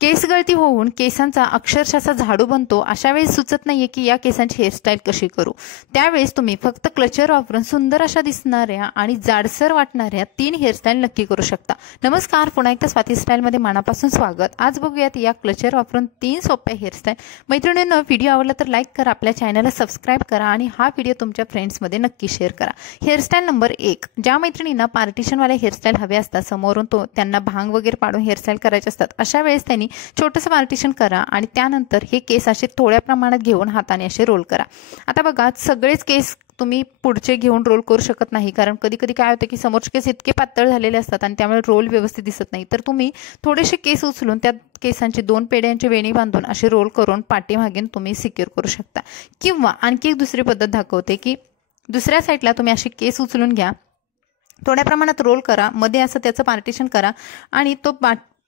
केस गळती होऊन केसांचा अक्षरशः असा झाडू बनतो, अशा वेळेस सुचत नाहीये की या केसांची हेअरस्टाईल कशी करू। त्यावेळेस तुम्ही फक्त क्लचर वापरून सुंदर अशा दिसणाऱ्या आणि जाडसर वाटणाऱ्या 3 हेअरस्टाईल नक्की करू शकता। नमस्कार, पुन्हा एकदा स्वाती स्टाईलमध्ये मनापासून स्वागत। आज बघूयात या क्लचर वापरून 3 सोप्या हेअरस्टाईल। मैत्रिणींनो, व्हिडिओ आवडला तर लाईक करा, आपल्या चॅनलला सबस्क्राइब करा आणि हा व्हिडिओ तुमच्या फ्रेंड्समध्ये नक्की शेअर करा। हेअरस्टाईल नंबर 1, ज्या मैत्रिणींना पार्टिशनवाले हेअरस्टाईल हवे असतात, समोरून त्यांना भांग वगैरे पाडून हेअरस्टाईल करायचे असतात, अशा वेळेस त्यांनी छोटंसं पार्टिशन करा आणि त्यानंतर हे केस असे थोड्या प्रमाणात घेऊन हाताने असे रोल करा। आता बघा, सगळेच केस तुम्ही पुढचे घेऊन रोल करू शकत नाही, कारण कधी कधी काय होतं की समोरचे केस इतके पातळ झालेले असतात आणि त्यामुळे रोल व्यवस्थित दिसत नाही। तर तुम्ही थोडेसे केस उचलून त्या केसांची 2 पेड्यांची वेणी बांधून असे रोल करून पाठीमागून तुम्ही सिक्युअर करू शकता। किंवा आणखी एक दुसरी पद्धत दाखवते की दुसऱ्या साईडला तुम्ही असे केस उचलून घ्या, थोड्या प्रमाणात रोल करा, मध्ये असं त्याचं पार्टिशन करा आणि तो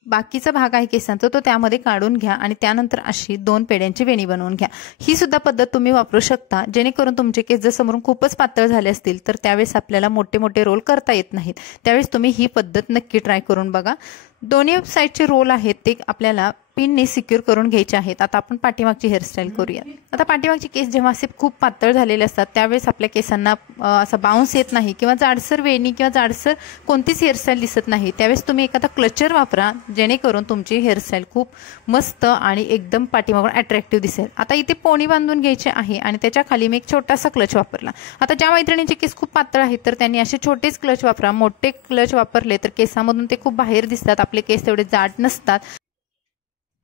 बाकीचा भाग आहे केसांचा तो त्यामध्ये काढून घ्या आणि त्यानंतर अशी 2 पेड्यांची वेणी बनवून घ्या। ही सुद्धा पद्धत तुम्ही वापरू शकता, जेणेकरून तुमचे केस जर समोरून खूपच पातळ झाले असतील तर त्यावेळेस आपल्याला मोठे मोठे रोल करता येत नाहीत। त्यावेळेस तुम्ही ही पद्धत नक्की ट्राय करून बघा। दोन्ही साईडचे रोल आहेत ते आपल्याला पिनने सिक्युअर करून घ्यायचे आहेत। आता आपण पाठीमागची हेअरस्टाईल करूया। आता पाठीमागचे केस जेव्हा असे खूप पातळ झालेले असतात त्यावेळेस आपल्या केसांना असा बाउन्स येत नाही किंवा जाडसर वेणी किंवा जाडसर कोणतीच हेअरस्टाईल दिसत नाही, त्यावेळेस तुम्ही एखादा क्लचर वापरा, जेणेकरून तुमची हेअरस्टाईल खूप मस्त आणि एकदम पाठीमागून अट्रॅक्टिव्ह दिसेल। आता इथे पोणी बांधून घ्यायचे आहे आणि त्याच्या खाली मी एक छोटासा क्लच वापरला। आता ज्या मैत्रिणींचे केस खूप पातळ आहेत तर त्यांनी असे छोटेच क्लच वापरा, मोठे क्लच वापरले तर केसामधून ते खूप बाहेर दिसतात, आपले केस तेवढे जाड नसतात,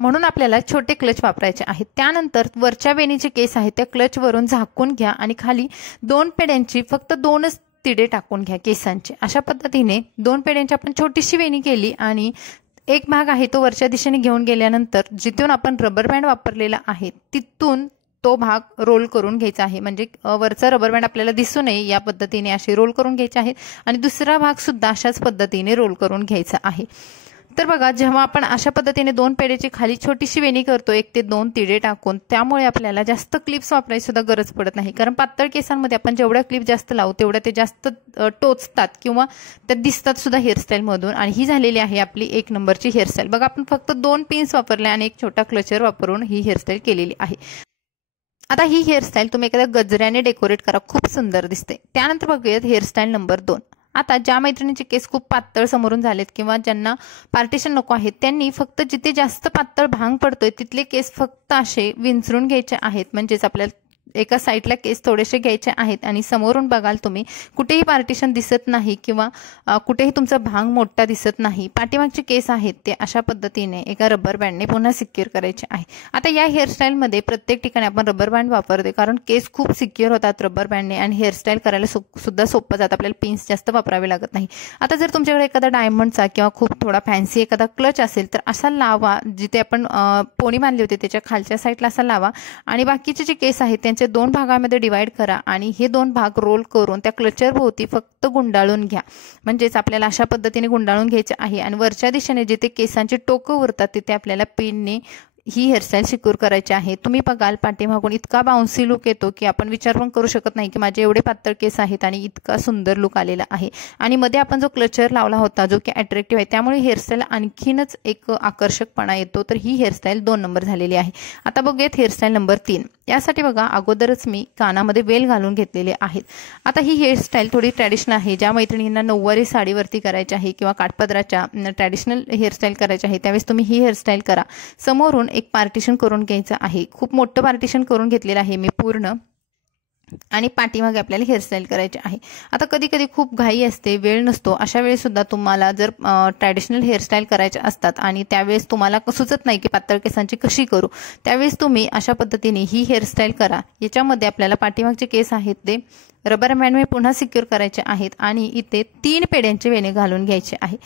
म्हणून आपल्याला छोटे क्लच वापरायचे आहेत। त्यानंतर वरच्या वेणीचे केस आहेत त्या क्लच वरून झाकून घ्या आणि खाली 2 पेड्यांची फक्त 2च तिडे टाकून घ्या केसांचे। अशा पद्धतीने 2 पेड्यांची आपण छोटीशी वेणी केली आणि एक भाग आहे तो वरच्या दिशेने घेऊन गेल्यानंतर जिथून आपण रबर बँड वापरलेला आहे तिथून तो भाग रोल करून घ्यायचा आहे, म्हणजे वरचा रबर बँड आपल्याला दिसू नये या पद्धतीने असे रोल करून घ्यायचे आहेत आणि दुसरा भाग सुद्धा अशाच पद्धतीने रोल करून घ्यायचा आहे। तर बघा, जेव्हा आपण अशा पद्धतीने 2 पेड्याची खाली छोटीशी वेणी करतो 1 ते 2 तिडे टाकून, त्यामुळे आपल्याला जास्त क्लिप्स वापरायची सुद्धा गरज पडत नाही, कारण पातळ केसांमध्ये आपण जेवढ्या क्लिप जास्त लावू तेवढ्या ते जास्त टोचतात किंवा त्या दिसतात सुद्धा हेअरस्टाईल मधून। आणि ही झालेली आहे आपली 1 नंबरची हेअरस्टाईल। बघा, आपण फक्त 2 पिन्स वापरले आणि एक छोटा क्लचर वापरून ही हेअरस्टाईल केलेली आहे। आता ही हेअरस्टाईल तुम्ही एखाद्या गजऱ्याने डेकोरेट करा, खूप सुंदर दिसते। त्यानंतर बघूयात हेअरस्टाईल नंबर 2। आता ज्या मैत्रिणींचे केस खूप पातळ समोरून झालेत किंवा ज्यांना पार्टिशन नको आहे त्यांनी फक्त जिथे जास्त पातळ भांग पडतोय तिथले केस फक्त असे विंचरून घ्यायचे आहेत, म्हणजेच आपल्याला एका साईडला केस थोडेसे घ्यायचे आहेत आणि समोरून बघाल तुम्ही कुठेही पार्टिशन दिसत नाही किंवा कुठेही तुमचा भांग मोठा दिसत नाही। पाठीमागचे केस आहेत ते अशा पद्धतीने एका रबर बँडने पुन्हा सिक्युअर करायचे आहे। आता या हेअरस्टाईलमध्ये प्रत्येक ठिकाणी आपण रबर बँड वापरते, कारण केस खूप सिक्युअर होतात रबर बँडने आणि हेअरस्टाईल करायला सुद्धा सोपं जातं, आपल्याला पिन्स जास्त वापरावे लागत नाही। आता जर तुमच्याकडे एखादा डायमंडचा किंवा खूप थोडा फॅन्सी एखादा क्लच असेल तर असा लावा, जिथे आपण पोणी बांधली होती त्याच्या खालच्या साईडला असा लावा आणि बाकीचे जे केस आहेत त्यांचे 2 भागामध्ये डिवाइड करा आणि हे 2 भाग रोल करून त्या क्लचर भोवती फक्त गुंडाळून घ्या, म्हणजेच आपल्याला अशा पद्धतीने गुंडाळून घ्यायचे आहे आणि वरच्या दिशेने जिथे केसांचे टोकं उरतात तिथे आपल्याला पिनने ही हेअरस्टाईल सिक्युअर करायची आहे। तुम्ही बघाल पाठीमागून इतका बाउन्सी लुक येतो की आपण विचार पण करू शकत नाही की माझे एवढे पातळ केस आहेत आणि इतका सुंदर लुक आलेला आहे। आणि मध्ये आपण जो क्लचर लावला होता जो की अट्रॅक्टिव्ह आहे, त्यामुळे हेअरस्टाईल आणखीनच एक आकर्षकपणा येतो। तर ही हेअरस्टाईल 2 नंबर झालेली आहे। आता बघूयात हेअरस्टाईल नंबर 3। यासाठी बघा, अगोदरच मी कानामध्ये वेल घालून घेतलेले आहेत। आता ही हेअरस्टाईल थोडी ट्रॅडिशनल आहे, ज्या मैत्रिणींना नऊवारी साडीवरती करायची आहे किंवा काठपदराच्या ट्रॅडिशनल हेअरस्टाईल करायची आहे त्यावेळेस तुम्ही ही हेअरस्टाईल करा। समोरून एक पार्टिशन करून घ्यायचं आहे, खूप मोठं पार्टिशन करून घेतलेलं आहे मी पूर्ण, आणि पाठीमागे आपल्याला हेअरस्टाईल करायची आहे। आता कधी कधी खूप घाई असते, वेळ नसतो, अशा वेळेस सुद्धा तुम्हाला जर ट्रॅडिशनल हेअरस्टाईल करायच्या असतात आणि त्यावेळेस तुम्हाला सुचत नाही की पातळ केसांची कशी करू, त्यावेळेस तुम्ही अशा पद्धतीने ही हेअरस्टाईल करा। याच्यामध्ये आपल्याला पाठीमागचे केस आहेत ते रबर बँडने पुन्हा सिक्युअर करायचे आहेत आणि इथे 3 पेड्यांचे वेणी घालून घ्यायचे आहे।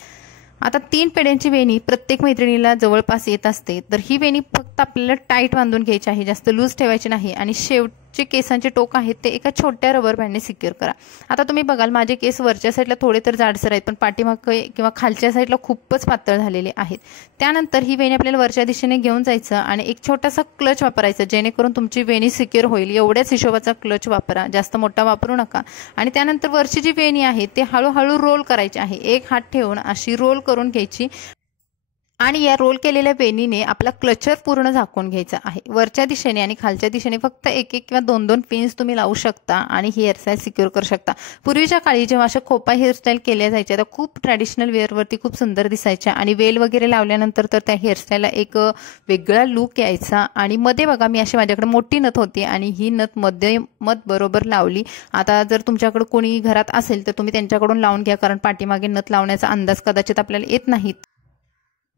आता 3 पेड्यांची वेणी प्रत्येक मैत्रिणीला जवळपास येत असते, तर ही वेणी फक्त आपल्याला टाईट बांधून घ्यायची आहे, जास्त लूज ठेवायची नाही आणि शेवटचे केसांचे टोक आहेत ते एका छोट्या रबर बँडने सिक्युअर करा। आता तुम्ही बघाल माझे केस वरच्या साईडला थोडे तर जाडसर आहेत, पण पाठीमागे किंवा खालच्या साईडला खूपच पातळ झालेले आहेत। त्यानंतर ही वेणी आपल्याला वरच्या दिशेने घेऊन जायचं आणि एक छोटासा क्लच वापरायचा, जेणेकरून तुमची वेणी सिक्युअर होईल। एवढ्याच हिशोबाचा क्लच वापरा, जास्त मोठा वापरू नका। आणि त्यानंतर वरची जी वेणी आहे ते हळूहळू रोल करायची आहे, एक हात ठेवून अशी रोल करून घ्यायची आणि या रोल केलेल्या वेणीने आपला क्लचर पूर्ण झाकून घ्यायचा आहे। वरच्या दिशेने आणि खालच्या दिशेने फक्त एक एक किंवा दोन दोन पिन्स तुम्ही लावू शकता आणि ही हेअरस्टाईल सिक्युअर करू शकता। पूर्वीच्या काळी जेव्हा अशा खोपा हेअरस्टाईल केल्या जायच्या तर खूप ट्रॅडिशनल वेअरवरती खूप सुंदर दिसायच्या आणि वेल वगैरे लावल्यानंतर तर त्या हेअरस्टाईलला एक वेगळा लुक यायचा। आणि मध्ये बघा मी अशी माझ्याकडे मोठी नथ होती आणि ही नथ मत बरोबर लावली। आता जर तुमच्याकडे कोणी घरात असेल तर तुम्ही त्यांच्याकडून लावून घ्या, कारण पाठीमागे नथ लावण्याचा अंदाज कदाचित आपल्याला येत नाहीत।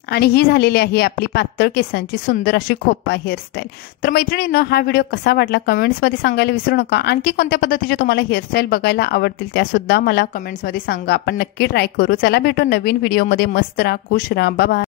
आणि ही झालेली आहे आपली पातळ केसांची सुंदर अशी खोपा हेअरस्टाईल। तर मैत्रिणींनो, हा व्हिडिओ कसा वाटला कमेंट्समध्ये सांगायला विसरू नका। आणखी कोणत्या पद्धतीचे तुम्हाला हेअरस्टाईल बघायला आवडतील त्यासुद्धा मला कमेंट्समध्ये सांगा, आपण नक्की ट्राय करू। चला भेटू नवीन व्हिडिओमध्ये। मस्त राहा, खुश राहा, बाय बाय।